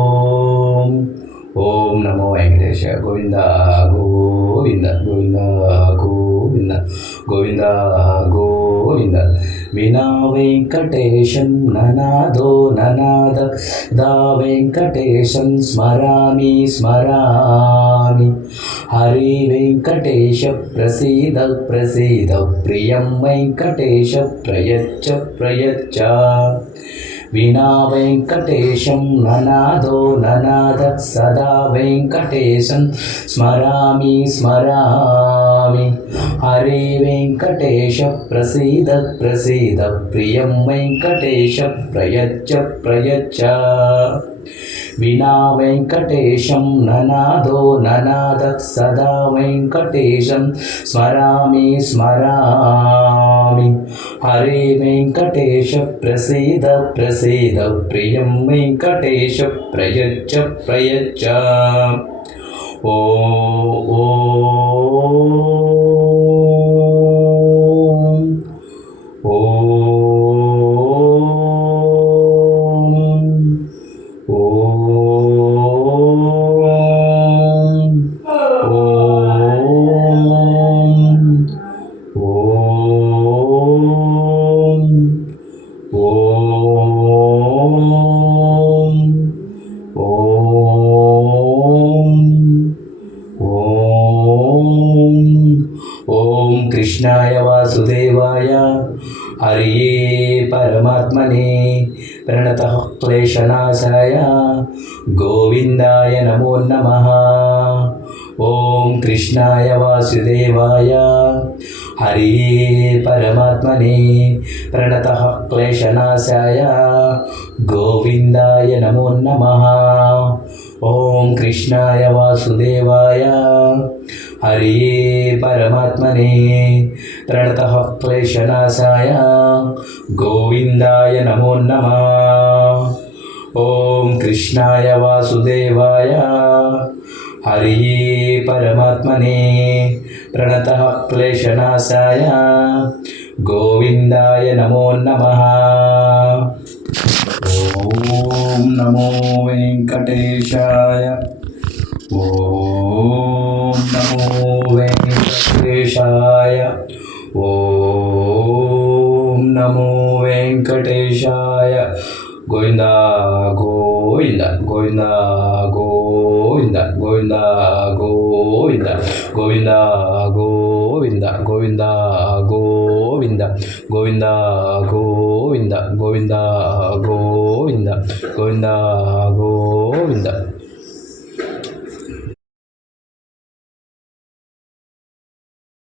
ఓం ఓం నమో వెంకటేశ గోవింద గోవింద గోవింద గోవింద గోవింద గోవింద వినా వెంకటేశం ననాదో ననాద దా వెంకటేశం స్మరామి స్మరామి హరి వెంకటేశ ప్రసీద ప్రసీద ప్రియం వెంకటేశ ప్రయచ్చ ప్రయచ్చ వినా వెంకటేశం ననాదో ననాద సదా వెంకటేశం స్మరామి స్మరామి హరే వెంకటేశ ప్రసీద ప్రసీద ప్రియం వెంకటేశ ప్రయచ్చ ప్రయచ్చ వినా వెంకటేశం ననాదో ననాద సదా వెంకటేశం స్మరామి స్మరామి హరే వెంకటేశ ప్రసీద ప్రసీద ప్రియం వెంకటేశ ప్రయచ్చ ప్రయచ్చ ఓ ఓ ఓం కృష్ణాయ వాసుదేవాయ హరియే పరమాత్మనే ప్రణతః క్లేశనాశాయ గోవిందాయ నమో నమః. ఓం కృష్ణాయ వాసుదేవాయ హరియే పరమాత్మనే ప్రణతః క్లేశనాశాయ గోవిందాయ నమో నమః. ఓం కృష్ణాయ వాసుదేవాయ హరియే పరమాత్మనే ప్రణతః క్లేశనాశాయ గోవిందాయ నమో నమః. ఓం కృష్ణాయ వాసుదేవాయ హరియే పరమాత్మనే ప్రణతః క్లేశనాశాయ గోవిందాయ నమో నమః. ఓం నమో వెంకటేశాయ. ఓం నమో వెంకటేశాయ. ఓం నమో వెంకటేశాయ. గోవింద గోవింద గోవింద గోవింద గోవింద గోవింద గోవింద గోవింద గోవింద గోవింద గోవింద గోవింద గోవింద గోవింద గోవింద గోవింద